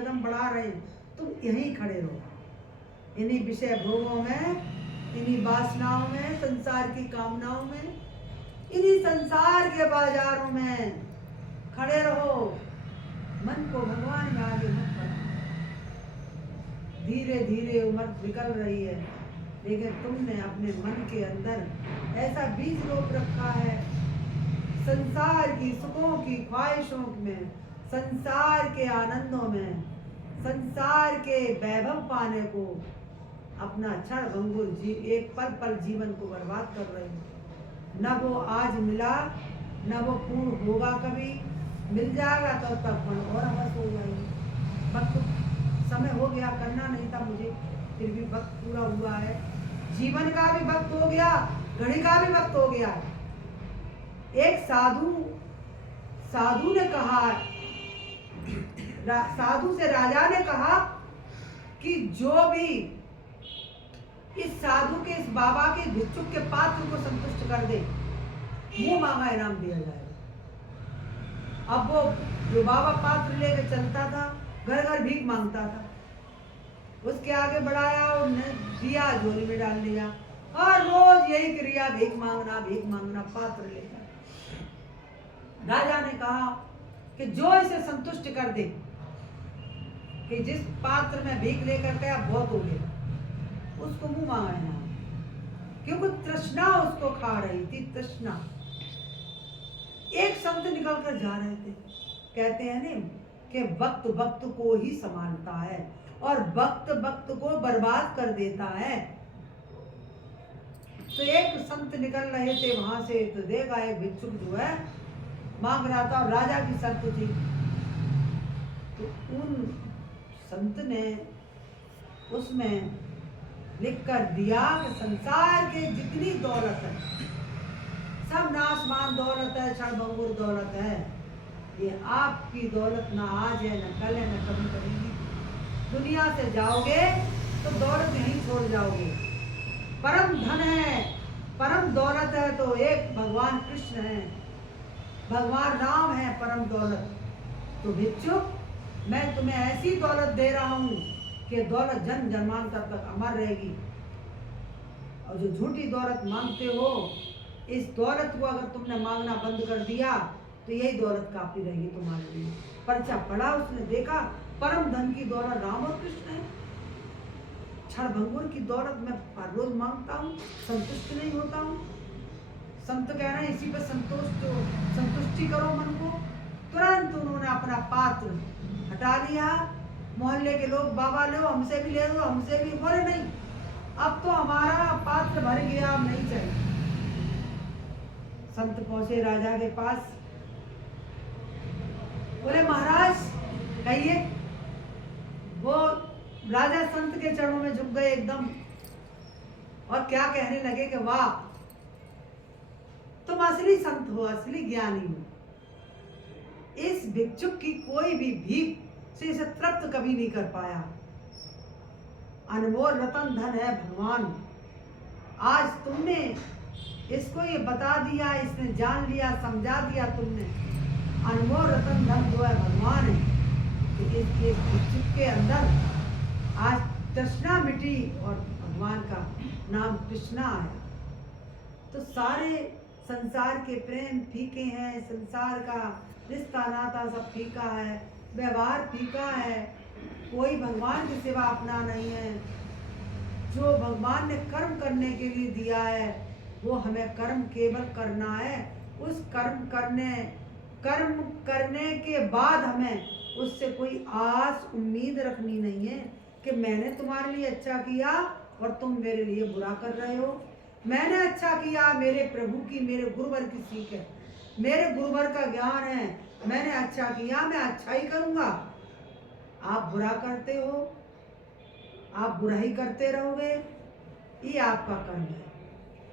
कदम बढ़ा रहे हैं, तुम यहीं खड़े रहो, इन्हीं विषय भोगों में, इन्हीं वासनाओं में, संसार की कामनाओं में, इन्हीं संसार के बाजारों में खड़े रहो। मन को भगवान में आगे मत बढ़ाओ। धीरे धीरे उम्र निकल रही है, लेकिन तुमने अपने मन के अंदर ऐसा बीज रोप रखा है, संसार की सुखों की ख्वाहिशों में, संसार के आनंदों में, संसार के वैभव पाने को अपना क्षण भंगुर एक पल पल जीवन को बर्बाद कर रहे हो। न वो आज मिला, न वो पूर्ण होगा, कभी मिल जाएगा तो तब और बस हो जाएगी। वक्त समय हो गया, करना नहीं था मुझे, फिर भी वक्त पूरा हुआ है। जीवन का भी वक्त हो गया, घड़ी का भी वक्त हो गया है। एक साधु ने कहा, साधु से राजा ने कहा कि जो भी इस साधु के, इस बाबा के भिक्षुक के पात्र को संतुष्ट कर दे, मुंह मांगा इनाम दिया जाएगा। अब वो जो बाबा पात्र लेकर चलता था, घर घर भीख मांगता था, उसके आगे बढ़ाया और दिया, झोली में डाल दिया, और रोज यही क्रिया, भीख मांगना, पात्र लेकर। राजा ने कहा कि जो इसे संतुष्ट कर दे कि जिस पात्र में भीख लेकर गया बहुत हो गया, उसको मुंह मांगा इनाम, क्योंकि तृष्णा उसको खा रही थी, तृष्णा। एक संत निकल कर जा रहे थे, कहते हैं ना कि वक्त वक्त को ही संभालता है और वक्त वक्त को बर्बाद कर देता है। तो एक संत निकल रहे थे वहां से, तो देखा एक भिक्षुक जो है मांग रहा था और राजा की शर्त थी। तो उन संत ने उसमें लिख कर दिया कि संसार के जितनी दौलत है, सब नाशमान दौलत है, क्षणभंगुर दौलत है, ये आपकी दौलत ना आज है, न कल है, न कभी करेगी। दुनिया से जाओगे तो दौलत यहीं छोड़ जाओगे। परम धन है, परम दौलत है तो एक भगवान कृष्ण है, भगवान राम है परम दौलत। तो भिक्षुक, मैं तुम्हें ऐसी दौलत दे रहा हूँ कि दौलत जन्म जन्मांतर तक अमर रहेगी। और जो झूठी दौलत मांगते हो, इस दौलत को अगर तुमने मांगना बंद कर दिया तो यही दौलत काफी रहेगी तुम्हारे लिए। पर्चा पढ़ा, उसने देखा परम धन की दौलत राम और कृष्ण है। क्षणभंगुर की दौलत मैं हर रोज मांगता हूँ, संतुष्ट नहीं होता हूँ। संत कह रहे हैं इसी पर संतुष्टि करो मन को। तुरंत उन्होंने अपना पात्र हटा लिया। मोहल्ले के लोग, बाबा लो, हमसे भी ले लो, हमसे भी। बोले नहीं, अब तो हमारा पात्र भर गया, अब नहीं चाहिए। संत पहुंचे राजा के पास, बोले महाराज कहिए। वो राजा संत के चरणों में झुक गए एकदम, और क्या कहने लगे कि वाह, तुम असली संत हो, असली ज्ञानी हो। इस भिक्षुक की कोई भी भीख से इसे तृप्त कभी नहीं कर पाया। अनमोल रतन धन है भगवान। आज तुमने इसको ये बता दिया, इसने जान लिया, समझा दिया तुमने। अनमोल रतन धन जो है भगवान है। तो इस भिक्षुक के अंदर आज तृष्णा मिटी और भगवान का नाम कृष्णा आया। तो सारे संसार के प्रेम फीके हैं, संसार का रिश्ता नाता सब फीका है, व्यवहार फीका है, कोई भगवान की सिवा अपना नहीं है। जो भगवान ने कर्म करने के लिए दिया है वो हमें कर्म केवल करना है। उस कर्म करने के बाद हमें उससे कोई आस उम्मीद रखनी नहीं है कि मैंने तुम्हारे लिए अच्छा किया और तुम मेरे लिए बुरा कर रहे हो। मैंने अच्छा किया, मेरे प्रभु की, मेरे गुरुवर की सीख है, मेरे गुरुवर का ज्ञान है। मैंने अच्छा किया, मैं अच्छा ही करूँगा। आप बुरा करते हो, आप बुराई करते रहोगे, ये आपका कर्म है।